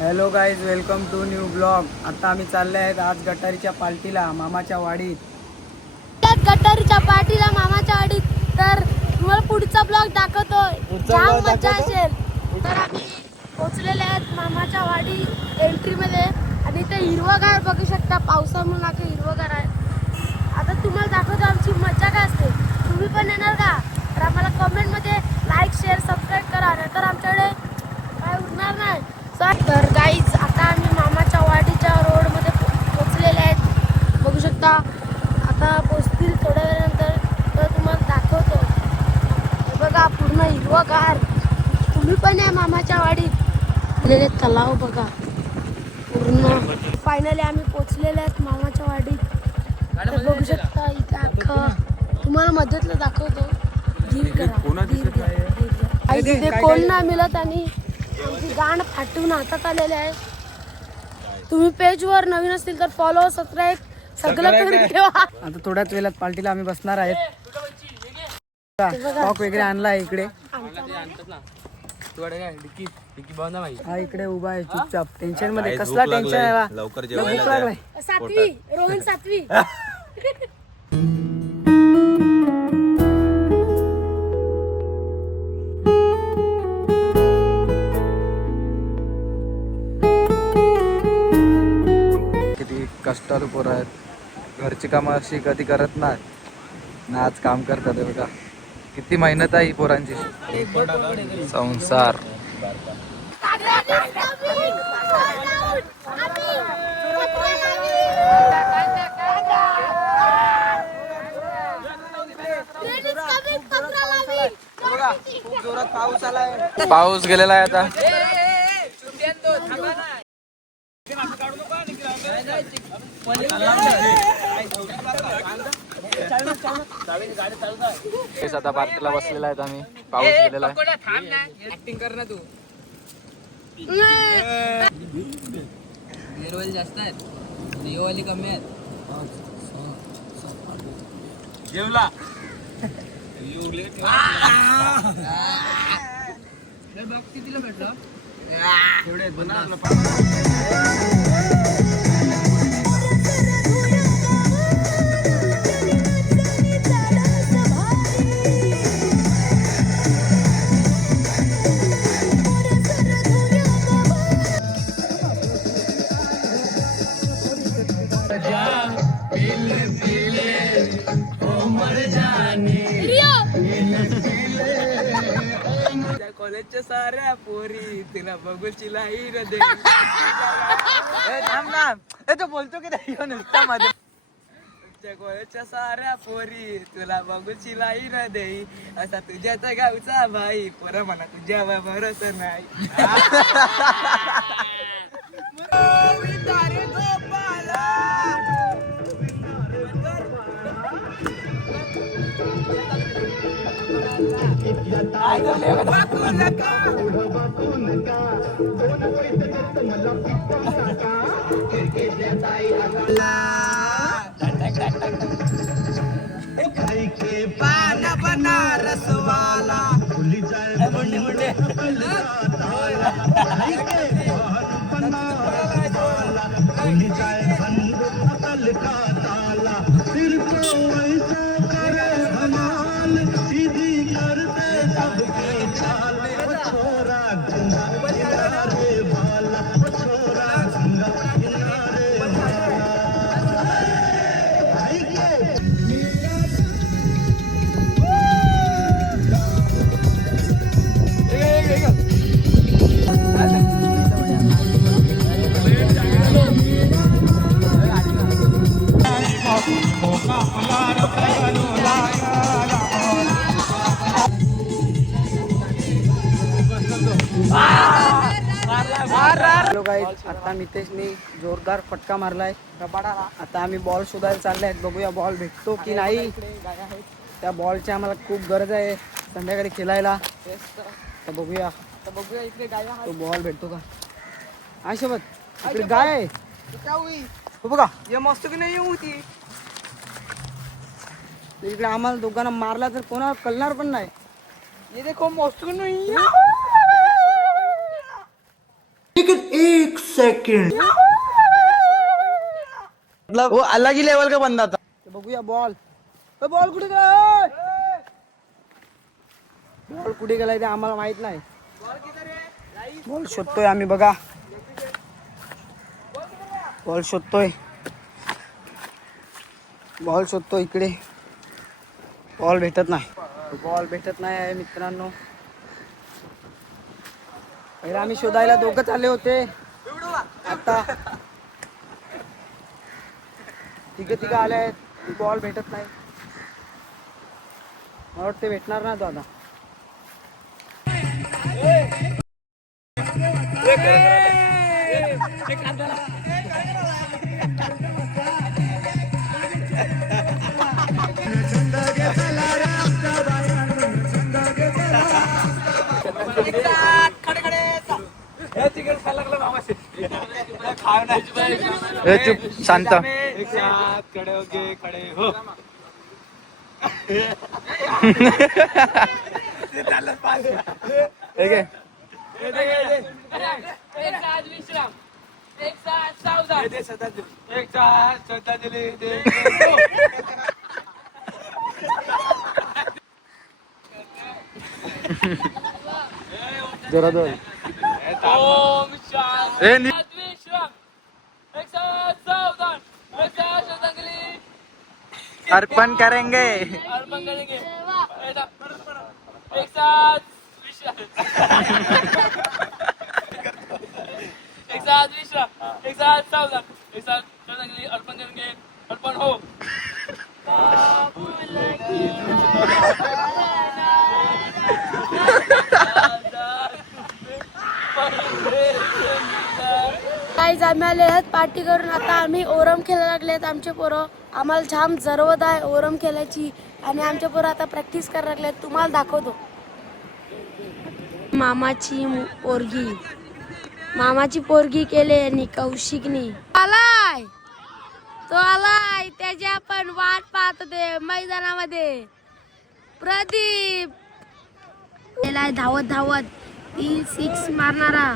Hello guys, welcome to new blog. आता आम्ही चालले आहेत आज गटारीच्या पार्टीला मामाच्या वाडीत. गटारीच्या पार्टीला मामाच्या वाडीत. तर तुम्हाला पुढचा ब्लॉग दाखवतो. जाम मजा असेल. तर आम्ही पोहोचलेले आहेत मामाच्या वाडी एंट्री मध्ये आणि इथे हिरवगार बघू शकता. पावसामुळे नाके हिरवगार आहे. आता तुम्हाला दाखवतो आमची मजा काय असते. तुम्ही पण येणार का? तर आम्हाला कमेंट मध्ये लाईक शेअर सबस्क्राईब करा, नाहीतर आमच्याकडे काय उरणार नाही. तर गाईज, आता आम्ही मामाच्या वाडीच्या रोडमध्ये पोहोचलेले आहेत. बघू शकता. आता पोहोचतील थोड्या वेळानंतर, तर तुम्हाला दाखवतो. हे बघा, पूर्ण हिरवगार. तुम्ही पण या मामाच्या वाडीत. तलाव बघा पूर्ण. फायनली आम्ही पोहोचलेले आहेत मामाच्या वाडीत. तर बघू शकता इथे अख्खं तुम्हाला मध्येतलं दाखवतो. इथे कोण नाही मिळत आणि गाण फाटून हातात आलेले आहे. तुम्ही पेज वर नवीन असतील तर फॉलो सबस्क्राईब सगळं करून ठेवा. आता थोड्याच वेळात पार्टीला आम्ही बसणार आहेत. स्टॉक वगैरे आणला इकडे. हा इकडे उभा आहे चुपचाप. टेन्शन मध्ये कसला टेन्शन आहे. लवकर भूक लागलाय. सातवी रोहन सातवी. किती कष्टाळू पोरं आहेत. घरची कामं अशी कधी करत नाही ना, आज काम करतात. हे बघा किती मेहनत आहे ही पोरांची. संसार खूप जोरात पाऊस आलाय. पाऊस गेलेला आहे आता. आता पार्टीला बसलेला आहेत आम्ही. पाऊस गेलेला आहे. ऍक्टिंग कर ना तू. गेरवाली जास्त आहेत, लिओवाली कमी आहेत. जेवला बघ कितीला भेटलं. एवढे बनवलं. कॉलेजच्या साऱ्या पोरी तिला बघूची लाई न दे. थांब ना, तो बोलतो की नाही नुसता मध्ये. कॉलेजच्या साऱ्या पोरी तुला बघूची लाई न देई, असा तुझ्याच गावचा भाई. पोरं म्हणा तुझ्या भरोस नाही. पान बनारस वाला हॅलो गाईज, आता नितेशने जोरदार फटका मारलाय कबाडाला. आता आम्ही बॉल शोधायला चालले आहेत. बघूया बॉल भेटतो की नाही. त्या बॉलची आम्हाला खूप गरज आहे संध्याकाळी खेळायला. तर बघूया इकडे गाय. तो बॉल भेटतो का. आहे सोबत इकडे गाय आहे. हो बघा, हे मस्त की नाही होती. इकडे आम्हाला दोघांना मारला तर कोणाला कळणार पण नाही. ये देखो मस्त की नाही. लेकिन एक सेकंड मतलब वो अलग ही लेवल का बंदा था. बघूया बॉल. बॉल कुठे गेला? बॉल कुठे गेलाय ते आम्हाला माहित नाही. बॉल शोधतोय आम्ही बघा. बॉल शोधतोय इकडे. बॉल भेटत नाही आहे मित्रांनो. पहिले आम्ही शोधायला दोघं चालले होते. आता तिघं आले आहेत. बॉल भेटत नाही. मला वाटते भेटणार ना तो आता. चुप शांत. खड़े होके खड़े हो. ठीक आहे. एक साथ श्रद्धांजलि दे. जरा दोन. ओम शांती. ए, नी- एक साथ सावधान. एक साथ श्रद्धांजलि अर्पण करेंगे. अर्पण करेंगे. एक साथ विश्राम. एक साथ विश्राम. एक साथ सावधान. एक साथ श्रद्धांजलि अर्पण करेंगे. अर्पण हो. काही आम्ही आले आहेत पार्टी करून. आता आम्ही ओरम खेळायला लागलेत. आमचे पोरं आम्हाला जाम जरवत आहे ओरम खेळायची. आणि आमचे पोरं आता प्रॅक्टिस करायला लागलेत. तुम्हाला दाखवतो. मामाची पोरगी केले आणि कौशिकनी आलाय. तो आलाय. त्याची आपण वाट पाहत होते मैदानामध्ये. प्रदीप धावत 3 6 मारणारा.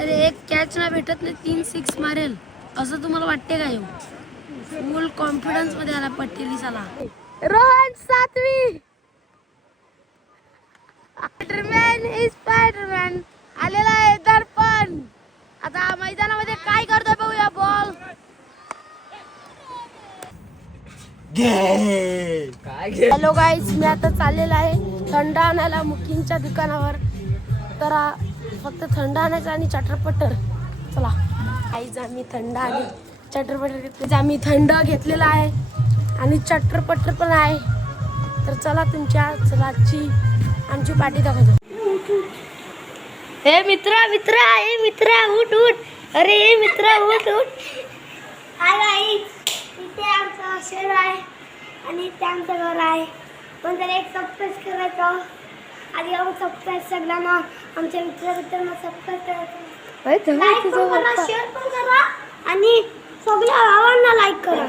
अरे एक कॅच ना भेटत नाही 3 6 मारेल असं तुम्हाला वाटते का? फुल कॉन्फिडन्स मध्ये आला पटेली साला. रोहन 7वी. स्पायडरमॅन आलेला आहे दर्पण. आता मैदानामध्ये काय करतोय बघूया. बॉल हॅलो गाईज, मी आता चाललेला आहे थंड आणायला मुकींच्या दुकानावर. तर फक्त थंड आणायचं आणि चटरपटर. चला गाईज, आम्ही थंड आणि चटरपटर घेतले. आम्ही थंड घेतलेला आहे आणि चटरपटर पण आहे. तर चला आमची पार्टी दाखवतो. हे मित्रा उठ. अरे हे मित्रा उठ. हाय गाईज, इथे आमचं शहर आहे आणि इथे आमचं घर आहे. पण त्याला एक सबस्क्राईब करायचं. आधी सबस्क्राईब सगळ्यांना आमच्या मित्रांना सबस्क्राईब करायचं. लाईक पण करा, शेअर पण करा आणि सगळ्या भावांना लाईक करा.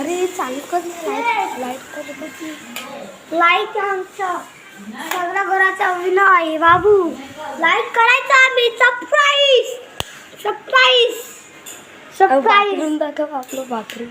अरे चालू कर लाईक आमचं सगळ्या घराचा अभिनव आहे बाबू. लाईक करायचा. आम्ही सरप्राईज दाखव आपलं बाथरूम.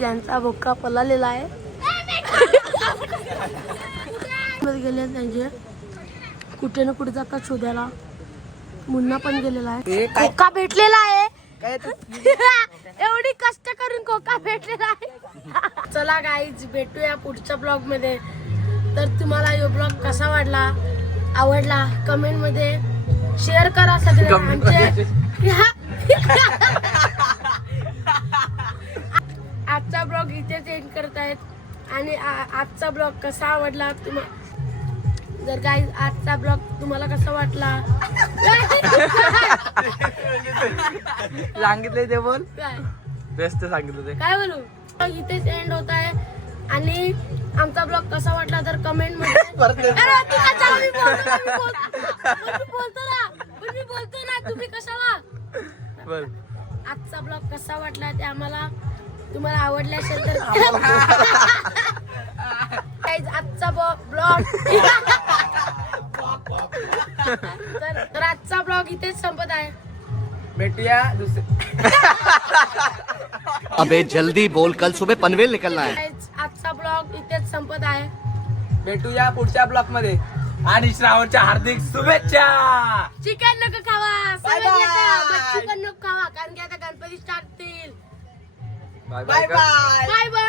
त्यांचा भुक्का पळालेला आहे. गेले त्यांचे कुठे ना कुठे जातात शोधायला. मुन्ना पण गेलेला आहे. कोका भेटलेला आहे. एवढी कष्ट करून कोका भेटलेला आहे. चला गाईज, भेटूया पुढच्या ब्लॉग मध्ये. तर तुम्हाला हा ब्लॉग कसा वाटला, आवडला कमेंट मध्ये शेअर करा सगळे आमचे आजचा ब्लॉग इथेच एंड करतायत आणि आजचा ब्लॉग कसा आवडला तुम्हाला जर काय आजचा ब्लॉग तुम्हाला कसा वाटला सांगितलंय ते बोल. काय बेस्ट सांगितलं ते. काय बोलू इथेच एंड होत आहे आणि आमचा ब्लॉग कसा वाटला तर कमेंट मध्ये अरे तू कशाला मी बोलतो ना तुम्ही कशाला बर आजचा ब्लॉग कसा वाटला ते आम्हाला तुम्हाला आवडला असेल तर Guys, आजचा ब्लॉग तर आजचा ब्लॉग इथेच संपत आहे भेटूया अबे जल्दी बोल, कल सुबह पनवेल निकलना है. Guys, आजचा ब्लॉग इथेच संपत आहे भेटूया पुढच्या ब्लॉक मध्ये आणि श्रावणच्या हार्दिक शुभेच्छा. चिकन नको खावा Bye समजलं का? bye. मच्छी पण नको खावा कारण की आता गणपती स्टार्ट होतील bye bye bye bye. Bye bye